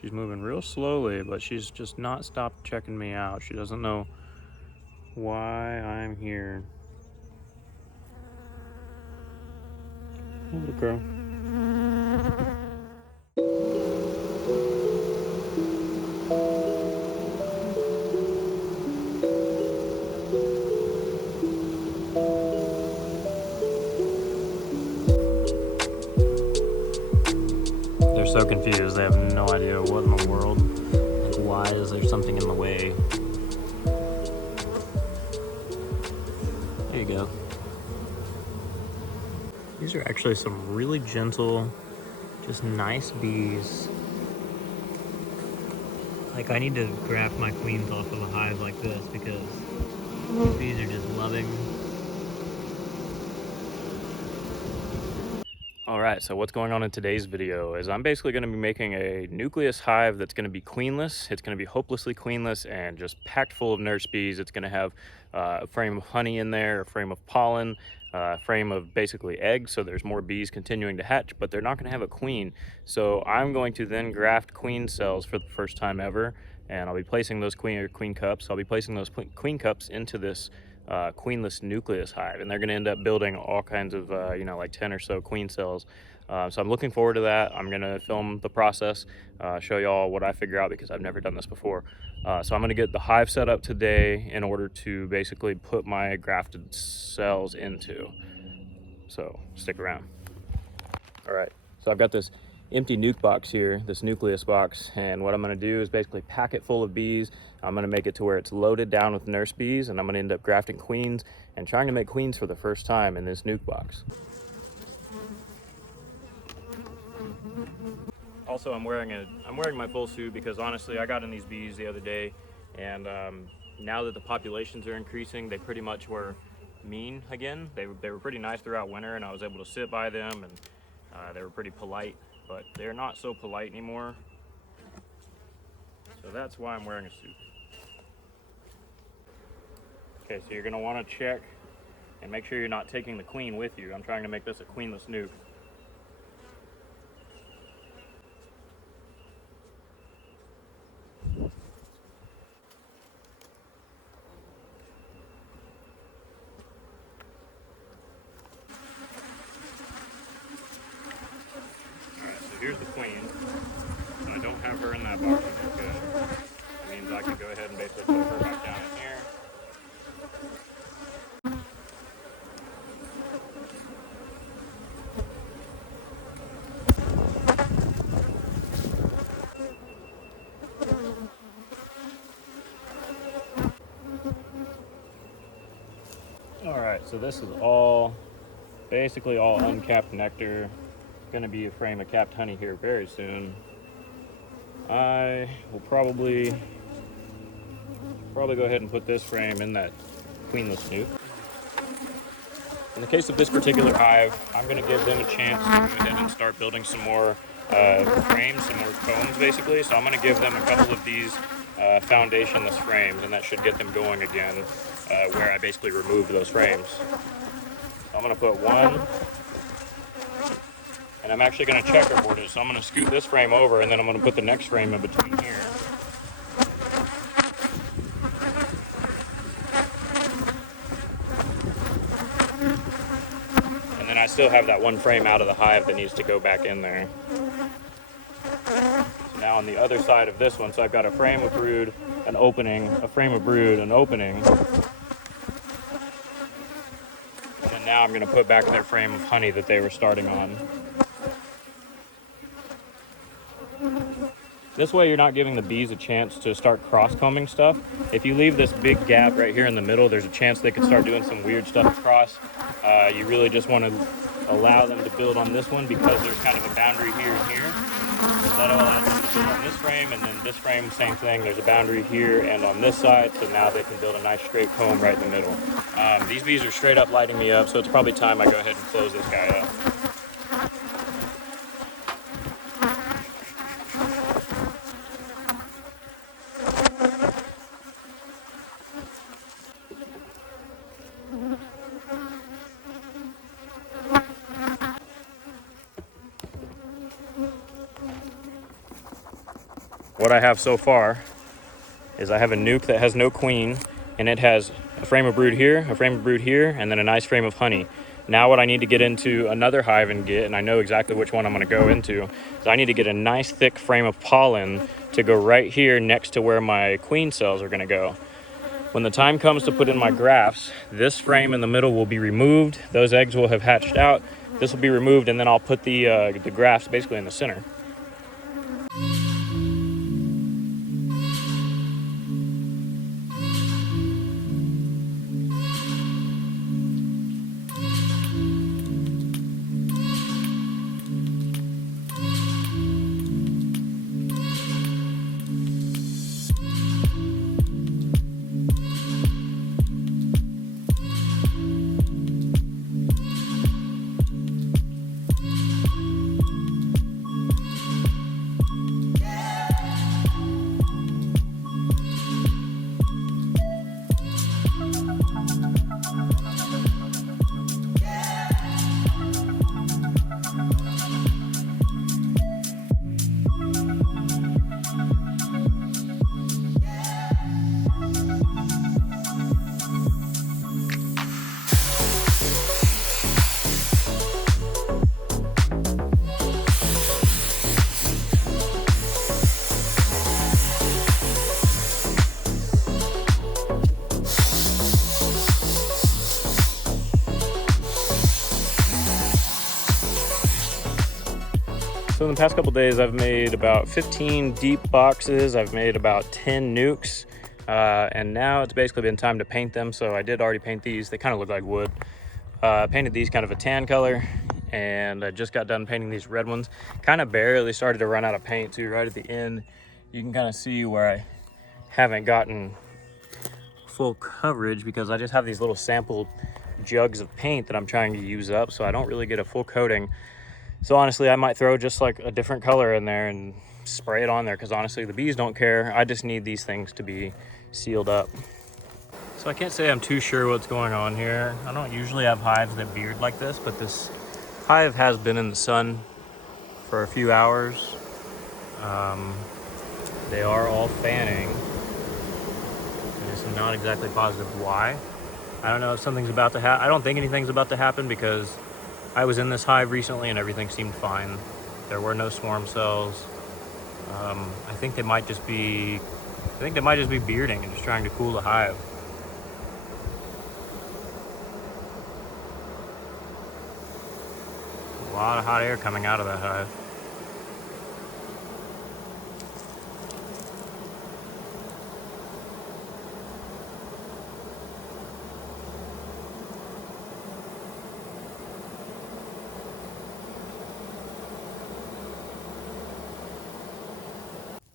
She's moving real slowly, but she's just not stopped checking me out. She doesn't know why I'm here. Little girl. They're so confused. They have no idea what in the world. Like, why is there something in the way? There you go. These are actually some really gentle, just nice bees. Like, I need to graft my queens off of a hive like this because these bees are just loving. Alright, so what's going on in today's video is I'm basically going to be making a nucleus hive that's going to be queenless. It's going to be hopelessly queenless and just packed full of nurse bees. It's going to have a frame of honey in there, a frame of pollen, a frame of basically eggs, so there's more bees continuing to hatch, but they're not going to have a queen. So I'm going to then graft queen cells for the first time ever, and I'll be placing those queen cups. I'll be placing those queen cups into this queenless nucleus hive, and they're going to end up building all kinds of like 10 or so queen cells. So I'm looking forward to that. I'm going to film the process, show y'all what I figure out because I've never done this before. So I'm going to get the hive set up today in order to basically put my grafted cells into. So stick around. All right, so I've got this empty nuke box here, this nucleus box, and what I'm going to do is basically pack it full of bees. I'm going to make it to where it's loaded down with nurse bees, and I'm going to end up grafting queens and trying to make queens for the first time in this nuke box. Also, I'm wearing my full suit because honestly I got in these bees the other day, and now that the populations are increasing, they pretty much were mean again. They were pretty nice throughout winter, and I was able to sit by them, and they were pretty polite, but they're not so polite anymore. So that's why I'm wearing a suit. Okay, so you're going to want to check and make sure you're not taking the queen with you. I'm trying to make this a queenless nuke. Alright, so here's the queen. And I don't have her in that box, which is good. That means I can go ahead and basically put her back down in here. Alright, so this is basically all uncapped nectar. Going to be a frame of capped honey here very soon. I will probably go ahead and put this frame in that queenless nuke. In the case of this particular hive, I'm going to give them a chance to go ahead and start building some more frames, some more combs basically. So I'm going to give them a couple of these foundationless frames, and that should get them going again, where I basically removed those frames. So I'm going to put one, and I'm actually going to checkerboard it. So I'm going to scoot this frame over, and then I'm going to put the next frame in between here. And then I still have that one frame out of the hive that needs to go back in there. So now on the other side of this one, so I've got a frame of brood, an opening, a frame of brood, an opening. And then now I'm going to put back their frame of honey that they were starting on. This way you're not giving the bees a chance to start cross-combing stuff. If you leave this big gap right here in the middle, there's a chance they could start doing some weird stuff across. You really just want to allow them to build on this one because there's kind of a boundary here and here. So that'll allow them to build on this frame, and then this frame, same thing. There's a boundary here and on this side, so now they can build a nice straight comb right in the middle. These bees are straight up lighting me up, so it's probably time I go ahead and close this guy up. what I have so far is I have a nuke that has no queen, and it has a frame of brood here, a frame of brood here, and then a nice frame of honey. Now what I need to get into another hive and get, and I know exactly which one I'm going to go into, is I need to get a nice thick frame of pollen to go right here next to where my queen cells are going to go. When the time comes to put in my grafts, this frame in the middle will be removed. Those eggs will have hatched out. This will be removed, and then I'll put the grafts basically in the center. So in the past couple days, I've made about 15 deep boxes. I've made about 10 nukes. And now it's basically been time to paint them. So I did already paint these. They kind of look like wood. I painted these kind of a tan color, and I just got done painting these red ones. Kind of barely started to run out of paint too. Right at the end, you can kind of see where I haven't gotten full coverage because I just have these little sample jugs of paint that I'm trying to use up, so I don't really get a full coating. So honestly, I might throw just like a different color in there and spray it on there, because honestly the bees don't care. I just need these things to be sealed up. So I can't say I'm too sure what's going on here. I don't usually have hives that beard like this, but this hive has been in the sun for a few hours. They are all fanning. I'm just not exactly positive why. I don't know if something's about to happen. I don't think anything's about to happen because I was in this hive recently and everything seemed fine. There were no swarm cells. I think they might just be bearding and just trying to cool the hive. A lot of hot air coming out of that hive.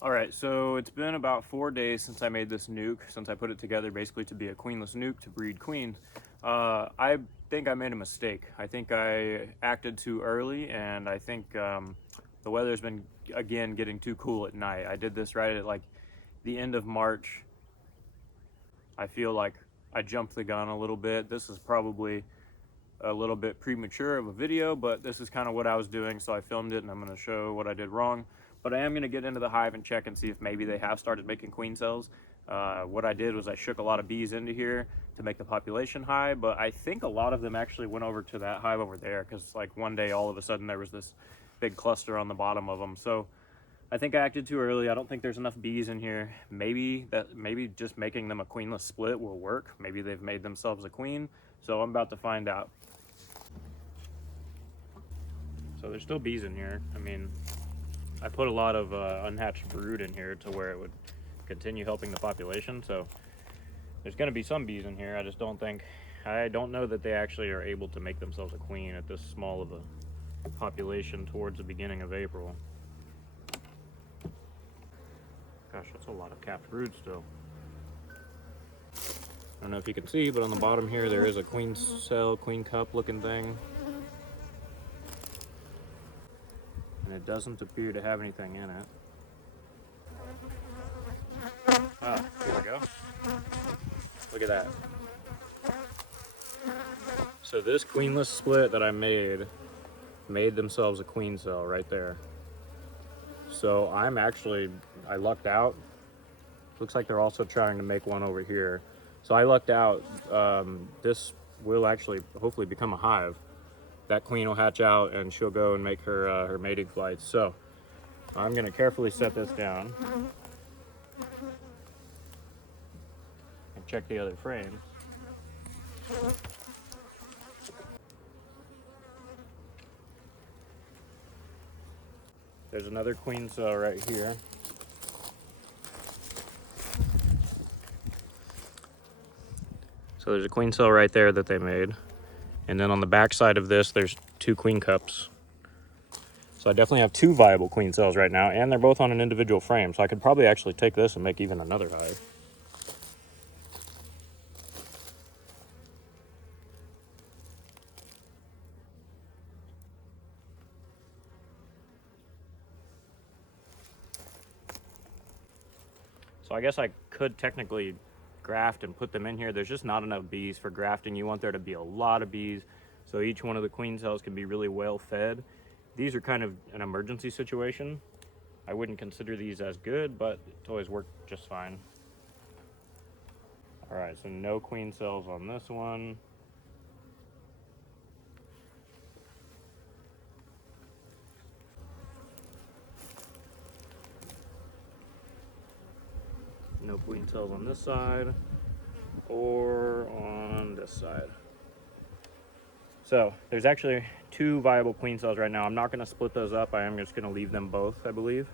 All right, so it's been about 4 days since I made this nuke, since I put it together basically to be a queenless nuke to breed queens. I think I made a mistake. I think I acted too early, and I think the weather's been, again, getting too cool at night. I did this right at like the end of March. I feel like I jumped the gun a little bit. This is probably a little bit premature of a video, but this is kind of what I was doing, so I filmed it and I'm going to show what I did wrong. But I am going to get into the hive and check and see if maybe they have started making queen cells. What I did was I shook a lot of bees into here to make the population high, but I think a lot of them actually went over to that hive over there, because like one day all of a sudden there was this big cluster on the bottom of them. So I think I acted too early. I don't think there's enough bees in here. Maybe just making them a queenless split will work. Maybe they've made themselves a queen. So I'm about to find out. So there's still bees in here. I mean, I put a lot of unhatched brood in here to where it would continue helping the population. So there's going to be some bees in here. I don't know that they actually are able to make themselves a queen at this small of a population towards the beginning of April. Gosh, that's a lot of capped brood still. I don't know if you can see, but on the bottom here there is a queen cell, queen cup looking thing. And it doesn't appear to have anything in it. Ah, here we go. Look at that. So this queenless split that I made themselves a queen cell right there. So I lucked out. Looks like they're also trying to make one over here. So I lucked out. This will actually hopefully become a hive. That queen will hatch out and she'll go and make her mating flights. So I'm gonna carefully set this down and check the other frames. There's another queen cell right here. So there's a queen cell right there that they made. And then on the back side of this, there's 2 queen cups. So I definitely have 2 viable queen cells right now, and they're both on an individual frame. So I could probably actually take this and make even another hive. So I guess I could technically graft and put them in here. There's just not enough bees for grafting. You want there to be a lot of bees, so each one of the queen cells can be really well fed. These are kind of an emergency situation. I wouldn't consider these as good, but it's always worked just fine. All right, so no queen cells on this one. No queen cells on this side or on this side. So there's actually 2 viable queen cells right now. I'm not gonna split those up. I am just gonna leave them both, I believe,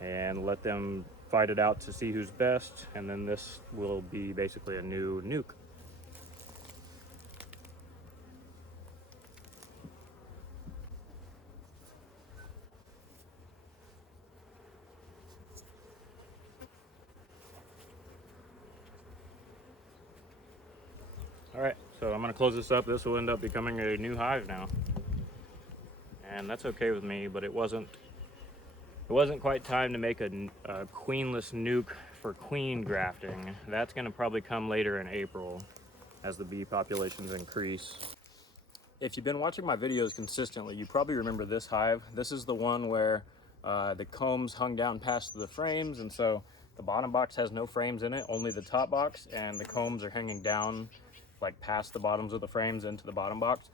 and let them fight it out to see who's best. And then this will be basically a new nuke. All right, so I'm gonna close this up. This will end up becoming a new hive now. And that's okay with me, but it wasn't quite time to make a queenless nuke for queen grafting. That's gonna probably come later in April as the bee populations increase. If you've been watching my videos consistently, you probably remember this hive. This is the one where the combs hung down past the frames, and so the bottom box has no frames in it, only the top box, and the combs are hanging down like past the bottoms of the frames into the bottom box.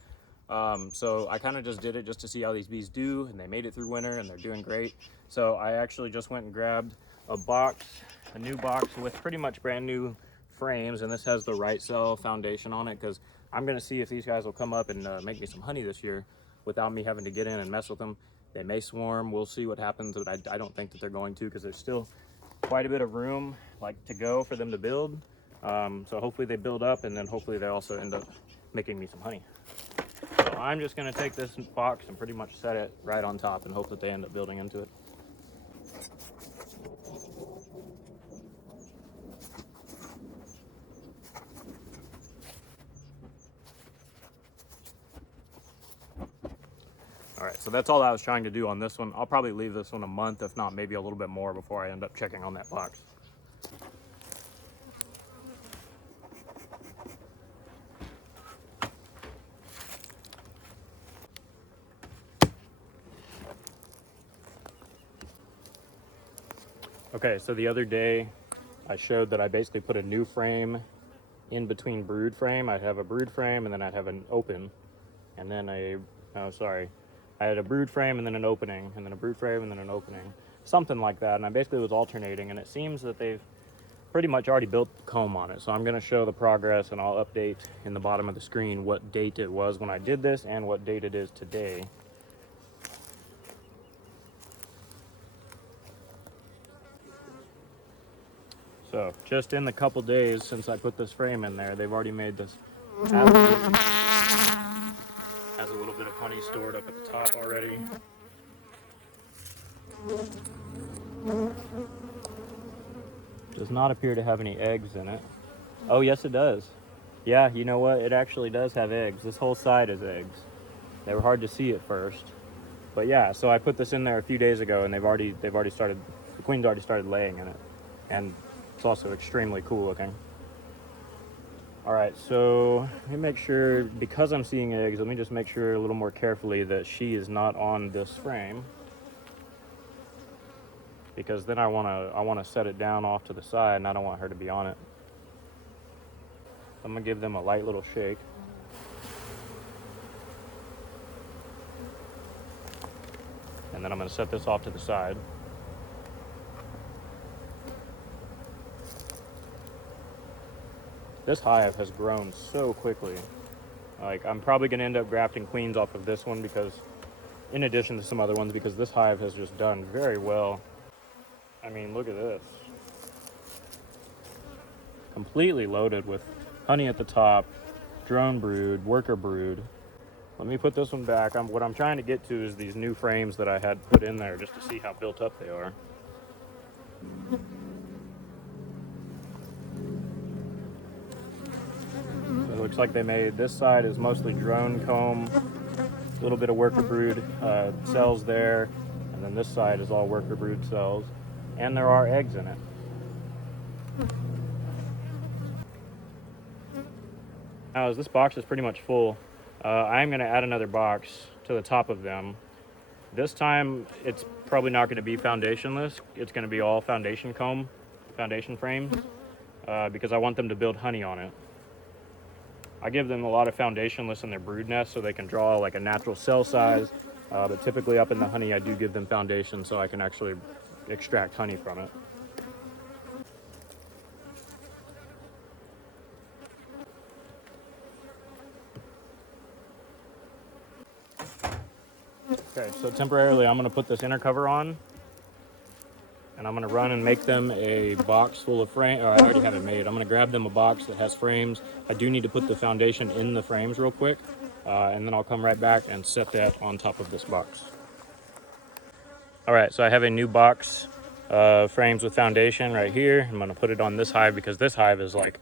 So I kind of just did it just to see how these bees do, and they made it through winter and they're doing great. So I actually just went and grabbed a new box with pretty much brand new frames, and this has the right cell foundation on it because I'm gonna see if these guys will come up and make me some honey this year without me having to get in and mess with them. They may swarm, we'll see what happens, but I don't think that they're going to, because there's still quite a bit of room to go for them to build. So hopefully they build up, and then hopefully they also end up making me some honey. So I'm just gonna take this box and pretty much set it right on top and hope that they end up building into it. All right, so that's all I was trying to do on this one. I'll probably leave this one a month, if not maybe a little bit more, before I end up checking on that box. Okay, so the other day I showed that I basically put a new frame in between brood frame. I'd have a brood frame and then I'd have an open, and then I had a brood frame and then an opening, and then a brood frame and then an opening, something like that. And I basically was alternating, and it seems that they've pretty much already built the comb on it. So I'm gonna show the progress, and I'll update in the bottom of the screen what date it was when I did this and what date it is today. So just in the couple days since I put this frame in there, they've already made this absolutely, has a little bit of honey stored up at the top already. Does not appear to have any eggs in it. Oh, yes it does. Yeah, you know what? It actually does have eggs. This whole side is eggs. They were hard to see at first. But yeah, so I put this in there a few days ago, and they've already started, the queen's already started laying in it. And it's also extremely cool looking. All right, so let me make sure, because I'm seeing eggs, let me just make sure a little more carefully that she is not on this frame. because then I wanna set it down off to the side, and I don't want her to be on it. I'm gonna give them a light little shake. And then I'm gonna set this off to the side. This hive has grown so quickly. Like, I'm probably gonna end up grafting queens off of this one, because in addition to some other ones, because this hive has just done very well. I mean, look at this. Completely loaded with honey at the top, drone brood, worker brood. Let me put this one back. What I'm trying to get to is these new frames that I had put in there, just to see how built up they are. So it looks like they made, this side is mostly drone comb, a little bit of worker brood cells there, and then this side is all worker brood cells, and there are eggs in it. Now, as this box is pretty much full, I'm going to add another box to the top of them. This time, it's probably not going to be foundationless. It's going to be all foundation comb, foundation frames, because I want them to build honey on it. I give them a lot of foundationless in their brood nest so they can draw like a natural cell size, but typically up in the honey I do give them foundation so I can actually extract honey from it. Okay, so temporarily I'm going to put this inner cover on, and I'm going to run and make them a box full of frames. I already have it made. I'm going to grab them a box that has frames. I do need to put the foundation in the frames real quick, and then I'll come right back and set that on top of this box. All right, so I have a new box frames with foundation right here. I'm going to put it on this hive, because this hive is like,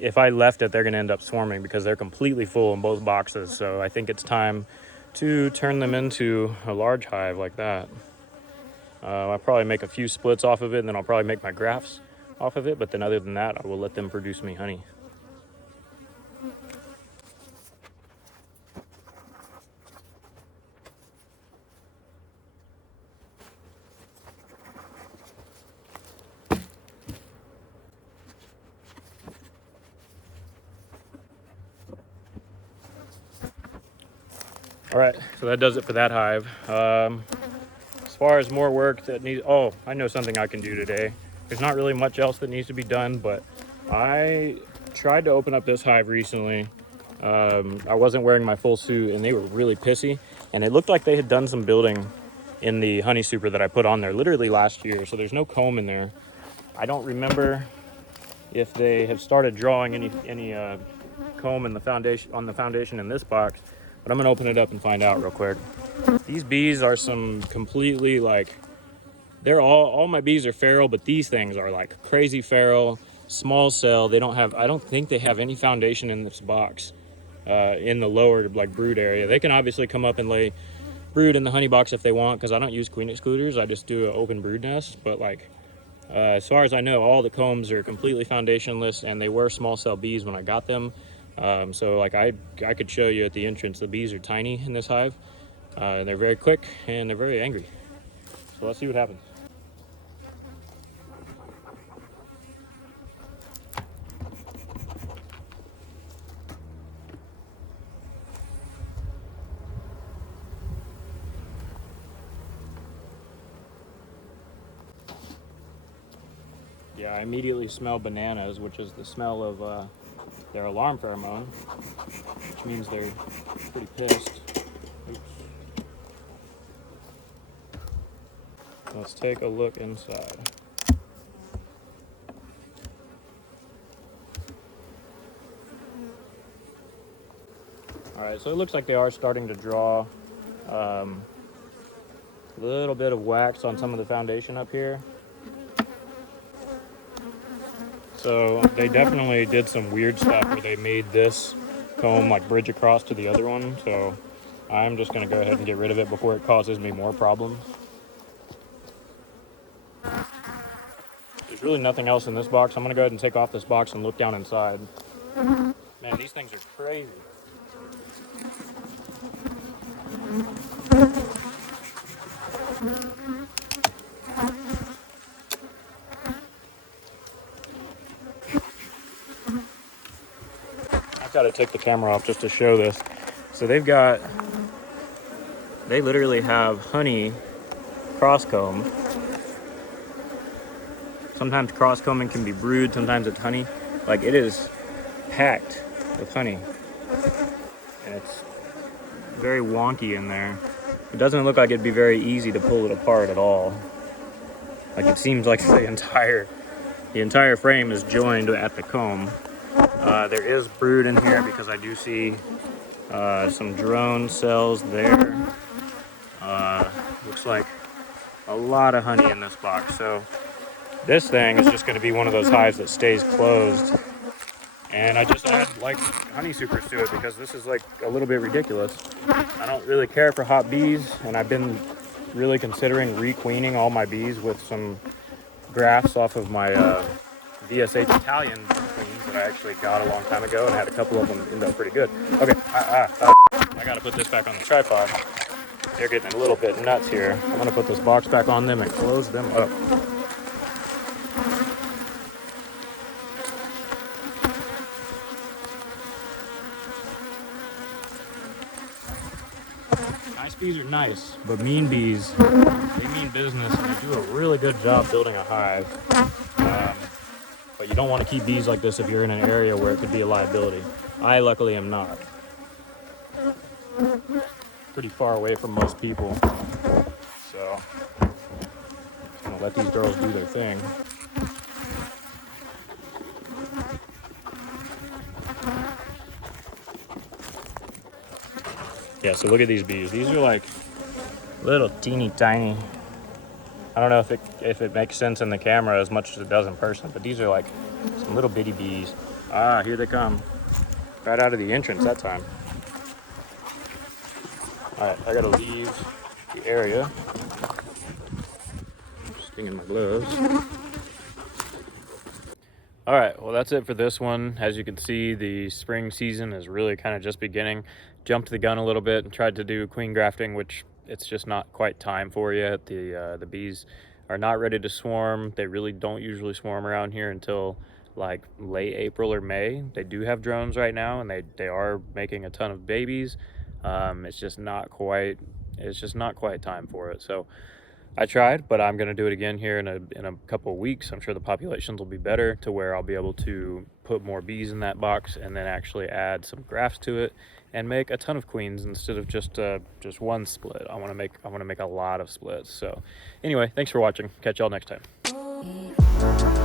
if I left it, they're going to end up swarming, because they're completely full in both boxes. So I think it's time to turn them into a large hive like that. I'll probably make a few splits off of it, and then I'll probably make my grafts off of it. But then other than that, I will let them produce me honey. All right, so that does it for that hive. As far as more work that needs, oh, I know something I can do today. There's not really much else that needs to be done, but I tried to open up this hive recently. I wasn't wearing my full suit, and they were really pissy, and it looked like they had done some building in the honey super that I put on there literally last year. So there's no comb in there. I don't remember if they have started drawing any comb in the foundation, on the foundation in this box, but I'm gonna open it up and find out real quick. These bees are some completely, like, they're all my bees are feral, but these things are like crazy feral, small cell. They don't have, I don't think they have any foundation in this box, in the lower like brood area. They can obviously come up and lay brood in the honey box if they want, because I don't use queen excluders. I just do an open brood nest. But like, as far as I know, all the combs are completely foundationless, and they were small cell bees when I got them. So like I could show you at the entrance, the bees are tiny in this hive. They're very quick, and they're very angry. So let's see what happens. Yeah, I immediately smell bananas, which is the smell of their alarm pheromone, which means they're pretty pissed. Oops. Let's take a look inside. All right, so it looks like they are starting to draw a little bit of wax on some of the foundation up here. So they definitely did some weird stuff where they made this comb like bridge across to the other one. So I'm just gonna go ahead and get rid of it before it causes me more problems. There's really nothing else in this box. I'm gonna go ahead and take off this box and look down inside. Man, these things are crazy. gotta take the camera off just to show this. So they literally have honey cross-comb. Sometimes cross-combing can be brood, sometimes it's honey. Like, it is packed with honey. And it's very wonky in there. It doesn't look like it'd be very easy to pull it apart at all. Like, it seems like the entire frame is joined at the comb. There is brood in here because I do see some drone cells there. Looks like a lot of honey in this box. So this thing is just going to be one of those hives that stays closed. And I just add like honey supers to it because this is like a little bit ridiculous. I don't really care for hot bees, and I've been really considering requeening all my bees with some grafts off of my VSH Italian queens that I actually got a long time ago, and I had a couple of them end up pretty good. Okay, I gotta put this back on the tripod. They're getting a little bit nuts here. I'm gonna put this box back on them and close them up. Nice bees are nice, but mean bees, they mean business, and they do a really good job building a hive. But you don't want to keep bees like this if you're in an area where it could be a liability. I luckily am not. Pretty far away from most people. So, I'm gonna let these girls do their thing. Yeah, so look at these bees. These are like little teeny tiny. I don't know if it makes sense in the camera as much as it does in person, but these are like some little bitty bees. Ah, here they come. Right out of the entrance that time. All right, I gotta leave the area. Stinging my gloves. All right, well, that's it for this one. As you can see, the spring season is really kind of just beginning. Jumped the gun a little bit and tried to do queen grafting, which it's just not quite time for yet. The bees are not ready to swarm. They really don't usually swarm around here until like late April or May. They do have drones right now, and they are making a ton of babies. It's just not quite time for it. So I tried, but I'm going to do it again here in a couple of weeks. I'm sure the populations will be better to where I'll be able to put more bees in that box and then actually add some grafts to it and make a ton of queens instead of just one split. I want to make a lot of splits. So anyway, thanks for watching. Catch y'all next time.